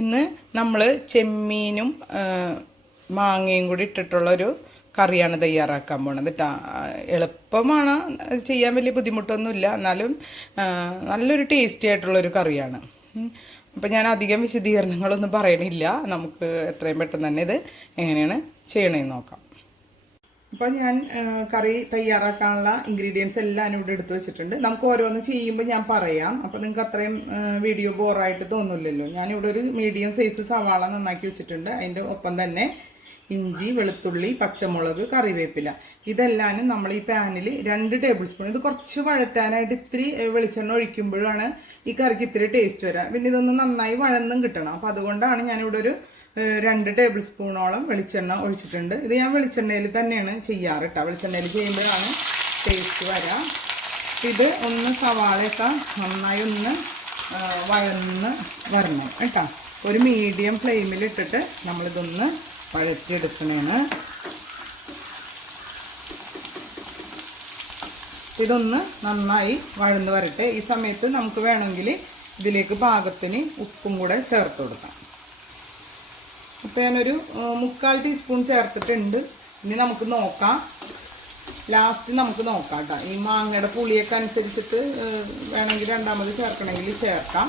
ഇന്ന് നമ്മൾ ചെമ്മീനും മാങ്ങയും കൂടി ഇട്ടിട്ടുള്ളൊരു കറിയാണ് തയ്യാറാക്കാൻ പോണത്. കേട്ടോ എളുപ്പമാണ് ചെയ്യാൻ വലിയ ബുദ്ധിമുട്ടൊന്നുമില്ല. എന്നാലും നല്ലൊരു ടേസ്റ്റി ആയിട്ടുള്ളൊരു കറിയാണ്. അപ്പം ഞാൻ അധികം വിശദീകരണങ്ങളൊന്നും പറയണില്ല. നമുക്ക് എത്രയും പെട്ടെന്ന് തന്നെ ഇത് എങ്ങനെയാണ് ചെയ്യണേന്ന് നോക്കാം. അപ്പോൾ ഞാൻ കറി തയ്യാറാക്കാനുള്ള ഇൻഗ്രീഡിയൻസ് എല്ലാം ഇവിടെ എടുത്തു വെച്ചിട്ടുണ്ട്. നമുക്ക് ഓരോന്ന് ചെയ്യുമ്പോൾ ഞാൻ പറയാം. അപ്പോൾ നിങ്ങൾക്ക് അത്രയും വീഡിയോ ബോറായിട്ട് തോന്നില്ലല്ലോ. ഞാനിവിടെ ഒരു മീഡിയം സൈസ് സവാള നന്നാക്കി വെച്ചിട്ടുണ്ട്. അതിന്റെ ഒപ്പം തന്നെ ഇഞ്ചി വെളുത്തുള്ളി പച്ചമുളക് കറിവേപ്പില. ഇതെല്ലാനും നമ്മൾ ഈ പാനിൽ രണ്ട് ടേബിൾ സ്പൂൺ ഇത് കുറച്ച് വഴറ്റാനായിട്ട് ഇത്തിരി വെളിച്ചെണ്ണ ഒഴിക്കുമ്പോഴാണ് ഈ കറിക്ക് ഇത്തിരി ടേസ്റ്റ് വരിക പിന്നെ ഇതൊന്ന് നന്നായി വഴന്നും കിട്ടണം. അപ്പോൾ അതുകൊണ്ടാണ് ഞാനിവിടെ ഒരു രണ്ട് ടേബിൾ സ്പൂണോളം വെളിച്ചെണ്ണ ഒഴിച്ചിട്ടുണ്ട്. ഇത് ഞാൻ വെളിച്ചെണ്ണയിൽ തന്നെയാണ് ചെയ്യാറ് കേട്ടോ വെളിച്ചെണ്ണയിൽ ചെയ്യുമ്പോഴാണ് ടേസ്റ്റ് വരാം. ഇത് ഒന്ന് സവാളയൊക്കെ നന്നായി ഒന്ന് വഴന്ന് വരണം കേട്ടോ ഒരു മീഡിയം ഫ്ലെയിമിൽ ഇട്ടിട്ട് നമ്മളിതൊന്ന് വഴറ്റിയെടുക്കണേണ്. ഇതൊന്ന് നന്നായി വഴന്ന് വരട്ടെ. ഈ സമയത്ത് നമുക്ക് വേണമെങ്കിൽ ഇതിലേക്ക് പാകത്തിന് ഉപ്പും കൂടെ ചേർത്ത് കൊടുക്കാം. ഇപ്പം ഞാനൊരു മുക്കാൽ ടീസ്പൂൺ ചേർത്തിട്ടുണ്ട്. ഇനി നമുക്ക് നോക്കാം. ലാസ്റ്റ് നമുക്ക് നോക്കാം കേട്ടോ ഈ മാങ്ങയുടെ പുളിയൊക്കെ അനുസരിച്ചിട്ട് വേണമെങ്കിൽ രണ്ടാമത് ചേർക്കണമെങ്കിൽ ചേർക്കാം.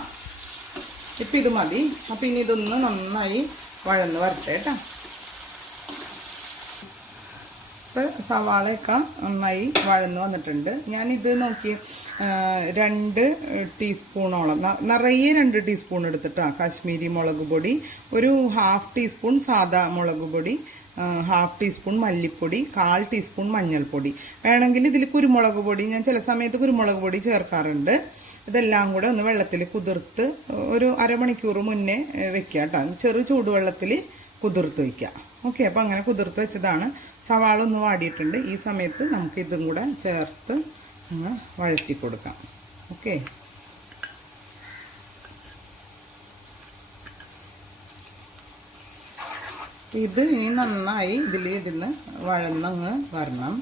ഇപ്പം ഇത് മതി. അപ്പം ഇനി ഇതൊന്ന് നന്നായി വഴന്ന് വരട്ടെ കേട്ടോ സവാളയൊക്കെ നന്നായി വഴന്ന് വന്നിട്ടുണ്ട്. ഞാനിത് നോക്കി രണ്ട് ടീസ്പൂണോളം നിറയെ രണ്ട് ടീസ്പൂൺ എടുത്തിട്ടാണ് കാശ്മീരി മുളക് പൊടി ഒരു ഹാഫ് ടീസ്പൂൺ സാദാ മുളക് പൊടി ഹാഫ് ടീസ്പൂൺ മല്ലിപ്പൊടി കാൽ ടീസ്പൂൺ മഞ്ഞൾപ്പൊടി. വേണമെങ്കിൽ ഇതിൽ കുരുമുളക് പൊടി ഞാൻ ചില സമയത്ത് കുരുമുളക് പൊടി ചേർക്കാറുണ്ട്. ഇതെല്ലാം കൂടെ ഒന്ന് വെള്ളത്തിൽ കുതിർത്ത് ഒരു അരമണിക്കൂർ മുന്നേ വെക്കാം കേട്ടോ ചെറു ചൂടുവെള്ളത്തിൽ കുതിർത്ത് വയ്ക്കുക ഓക്കെ അപ്പോൾ അങ്ങനെ കുതിർത്ത് വെച്ചതാണ്. സവാള ഒന്ന് വാടിയിട്ടുണ്ട്. ഈ സമയത്ത് നമുക്ക് ഇതും കൂടെ ചേർത്ത് ഒന്ന് വഴറ്റി കൊടുക്കാം. ഓക്കെ. ഇത് ഇനി നന്നായി ഇതിൽ ഇതിന്ന് വഴന്നങ്ങ് വരണം.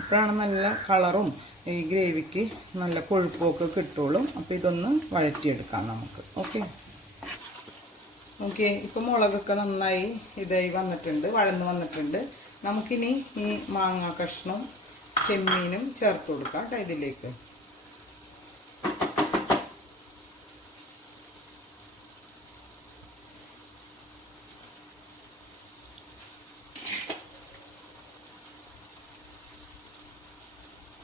ഇപ്പോഴാണ് നല്ല കളറും ഈ ഗ്രേവിക്ക് നല്ല കൊഴുപ്പുമൊക്കെ കിട്ടുള്ളൂ. അപ്പോൾ ഇതൊന്ന് വഴറ്റിയെടുക്കാം നമുക്ക്. ഓക്കെ. ഓക്കെ ഇപ്പോൾ മുളകൊക്കെ നന്നായി ഇതായി വന്നിട്ടുണ്ട് വഴന്ന് വന്നിട്ടുണ്ട്. നമുക്കിനി ഈ മാങ്ങ കഷ്ണവും ചെമ്മീനും ചേർത്ത് കൊടുക്കാം കേട്ടോ ഇതിലേക്ക്.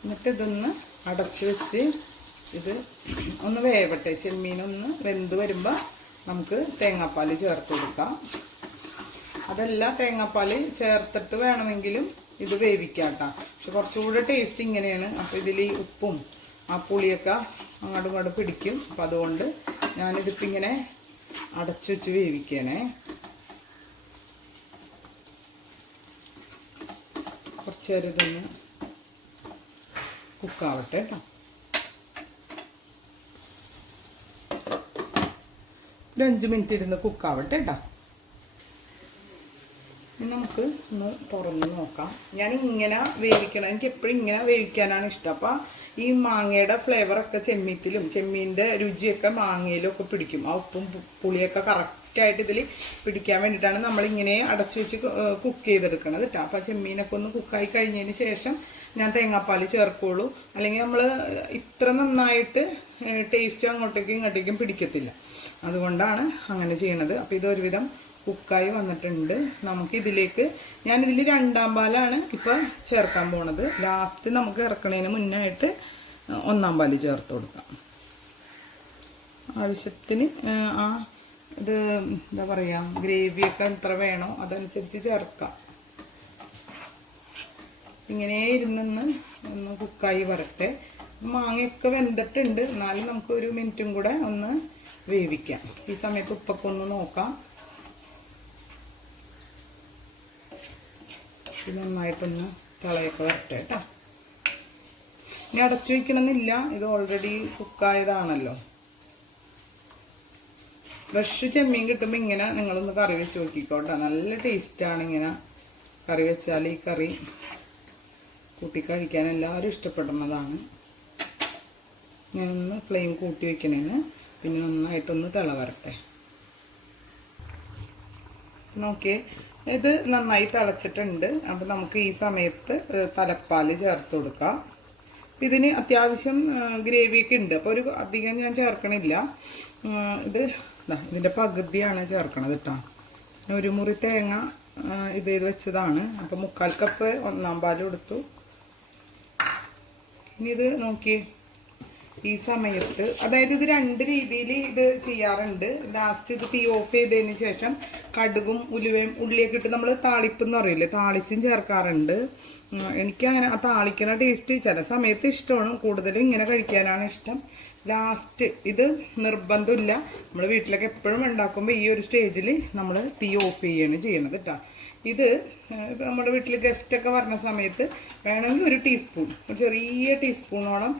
എന്നിട്ട് ഇതൊന്ന് അടച്ചു വെച്ച് ഇത് ഒന്ന് വേവട്ടെ ചെമ്മീനൊന്ന് വെന്ത് വരുമ്പോൾ നമുക്ക് തേങ്ങാപ്പാൽ ചേർത്ത് കൊടുക്കാം അതെല്ലാം തേങ്ങാപ്പാൽ ചേർത്തിട്ട് വേണമെങ്കിലും ഇത് വേവിക്കാം കേട്ടോ പക്ഷെ കുറച്ചുകൂടെ ടേസ്റ്റ് ഇങ്ങനെയാണ്. അപ്പോൾ ഇതിൽ ഉപ്പും ആ പുളിയൊക്കെ അങ്ങോട്ടും ഇങ്ങോട്ടും പിടിക്കും. അപ്പം അതുകൊണ്ട് ഞാനിതിപ്പോൾ ഇങ്ങനെ അടച്ചു വെച്ച് വേവിക്കണേ. കുറച്ച് കുക്കാവട്ടെ കേട്ടോ ഒരു അഞ്ച് മിനിറ്റ് ഇരുന്ന് കുക്കാവട്ടെ കേട്ടോ നമുക്ക് ഒന്ന് തുറന്ന് നോക്കാം. ഞാൻ ഇങ്ങനെ വേവിക്കണം. എനിക്ക് എപ്പോഴും ഇങ്ങനെ വേവിക്കാനാണ് ഇഷ്ടം. അപ്പം ഈ മാങ്ങയുടെ ഫ്ലേവറൊക്കെ ചെമ്മീത്തിലും ചെമ്മീന്റെ രുചിയൊക്കെ മാങ്ങയിലും ഒക്കെ പിടിക്കും. ആ ഉപ്പും പുളിയൊക്കെ കറക്റ്റായിട്ട് ഇതിൽ പിടിക്കാൻ വേണ്ടിയിട്ടാണ് നമ്മളിങ്ങനെ അടച്ചു വെച്ച് കുക്ക് ചെയ്തെടുക്കണത് കേട്ടോ അപ്പം ചെമ്മീനൊക്കെ ഒന്ന് കുക്കായി കഴിഞ്ഞതിന് ശേഷം ഞാൻ തേങ്ങാപ്പാൽ ചേർക്കുള്ളൂ. അല്ലെങ്കിൽ നമ്മൾ ഇത്ര നന്നായിട്ട് ടേസ്റ്റ് അങ്ങോട്ടേക്കും ഇങ്ങോട്ടേക്കും പിടിക്കത്തില്ല. അതുകൊണ്ടാണ് അങ്ങനെ ചെയ്യണത്. അപ്പോൾ ഇത് ഒരുവിധം കുക്കായി വന്നിട്ടുണ്ട്. നമുക്ക് ഇതിലേക്ക് ഞാൻ ഇതിൽ രണ്ടാം പാലാണ് ഇപ്പോൾ ചേർക്കാൻ പോണത്. ലാസ്റ്റ് നമുക്ക് ഇറക്കണതിന് മുന്നായിട്ട് ഒന്നാം പാൽ ചേർത്ത് കൊടുക്കാം. ആവശ്യത്തിന് ആ, ഇത് എന്താ പറയുക ഗ്രേവിയൊക്കെ എത്ര വേണോ അതനുസരിച്ച് ചേർക്കാം. ഇങ്ങനെ ഇരുന്ന് ഒന്ന് കുക്കായി വരട്ടെ. മാങ്ങയൊക്കെ വെന്തിട്ടുണ്ട്. എന്നാലും നമുക്ക് ഒരു മിനിറ്റും കൂടെ ഒന്ന് വേവിക്കാം. ഈ സമയത്ത് ഉപ്പൊക്കെ ഒന്ന് നോക്കാം. നന്നായിട്ടൊന്ന് തളയൊക്കെ വരട്ടെ കേട്ടോ. ഇനി അടച്ചു വയ്ക്കണമെന്നില്ല ഇത് ഓൾറെഡി കുക്കായതാണല്ലോ. ഫ്രഷ് ചെമ്മീൻ കിട്ടുമ്പോൾ ഇങ്ങനെ നിങ്ങളൊന്ന് കറി വെച്ച് നോക്കിക്കോട്ടെ. നല്ല ടേസ്റ്റാണ് ഇങ്ങനെ കറി വെച്ചാൽ ഈ കറി. കൂട്ടി കഴിക്കാൻ എല്ലാവരും ഇഷ്ടപ്പെടുന്നതാണ്. ഞാനൊന്ന് ഫ്ലെയിം കൂട്ടി വയ്ക്കണേന് പിന്നെ നന്നായിട്ടൊന്ന് തിള വരട്ടെ നോക്കിയേ ഇത് നന്നായി തിളച്ചിട്ടുണ്ട്. അപ്പം നമുക്ക് ഈ സമയത്ത് തലപ്പാൽ ചേർത്ത് കൊടുക്കാം. ഇതിന് അത്യാവശ്യം ഗ്രേവിയൊക്കെ ഉണ്ട്. അപ്പോൾ ഒരു അധികം ഞാൻ ചേർക്കണില്ല. ഇത് ഇതിന്റെ പകുതിയാണ് ചേർക്കണത് കേട്ടോ. ഒരു മുറി തേങ്ങ ഇത് ചെയ്ത് വെച്ചതാണ്. അപ്പോൾ മുക്കാൽ കപ്പ് ഒന്നാം പാൽ കൊടുത്തു. ഇനി ഇത് നോക്കിയേ. ഈ സമയത്ത്. അതായത് ഇത് രണ്ട് രീതിയിൽ ഇത് ചെയ്യാറുണ്ട്. ലാസ്റ്റ് ഇത് തീ ഓഫ് ചെയ്തതിന് ശേഷം കടുകും ഉലുവയും ഉള്ളിയൊക്കെ ഇട്ട് നമ്മൾ താളിപ്പ് എന്ന് പറയില്ലേ? താളിച്ചും ചേർക്കാറുണ്ട്. എനിക്കങ്ങനെ ആ താളിക്കണ ടേസ്റ്റ് ചില സമയത്ത് ഇഷ്ടമാണ്. കൂടുതലും ഇങ്ങനെ കഴിക്കാനാണ് ഇഷ്ടം. ലാസ്റ്റ് ഇത് നിർബന്ധമില്ല. നമ്മൾ വീട്ടിലൊക്കെ എപ്പോഴും ഉണ്ടാക്കുമ്പോൾ ഈ ഒരു സ്റ്റേജിൽ നമ്മൾ തീ ഓഫ് ചെയ്യാണ് ചെയ്യണത് കേട്ടോ ഇത് നമ്മുടെ വീട്ടിൽ ഗസ്റ്റൊക്കെ വരുന്ന സമയത്ത് വേണമെങ്കിൽ ഒരു ടീസ്പൂൺ ഒരു ചെറിയ ടീസ്പൂണോളം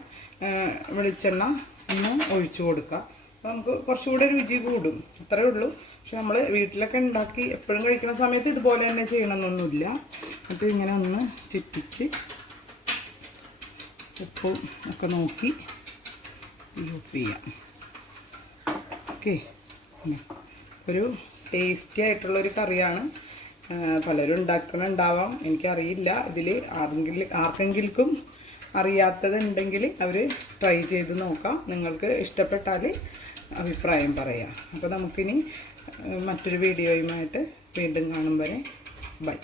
വെളിച്ചെണ്ണ ഒന്ന് ഒഴിച്ചു കൊടുക്കുക. അപ്പോൾ നമുക്ക് കുറച്ചുകൂടെ രുചി കൂടും. അത്രയേ ഉള്ളൂ. പക്ഷെ നമ്മൾ വീട്ടിലൊക്കെ ഉണ്ടാക്കി എപ്പോഴും കഴിക്കുന്ന സമയത്ത് ഇതുപോലെ തന്നെ ചെയ്യണമെന്നൊന്നുമില്ല എന്നിട്ട് ഇങ്ങനെ ഒന്ന് ചിപ്പിച്ച് ഉപ്പും ഒക്കെ നോക്കി യൂസ് ചെയ്യാം. ഓക്കെ. ഒരു ടേസ്റ്റി ആയിട്ടുള്ളൊരു കറിയാണ്. പലരും ഉണ്ടാക്കണുണ്ടാവാം. എനിക്കറിയില്ല. ഇതിൽ ആരെങ്കിലും ആർക്കെങ്കിലും അറിയാത്തതുണ്ടെങ്കിൽ അവർ ട്രൈ ചെയ്ത് നോക്കാം. നിങ്ങൾക്ക് ഇഷ്ടപ്പെട്ടാൽ അഭിപ്രായം പറയാം. അപ്പോൾ നമുക്കിനി മറ്റൊരു വീഡിയോയുമായിട്ട് വീണ്ടും കാണും വരെ. ബൈ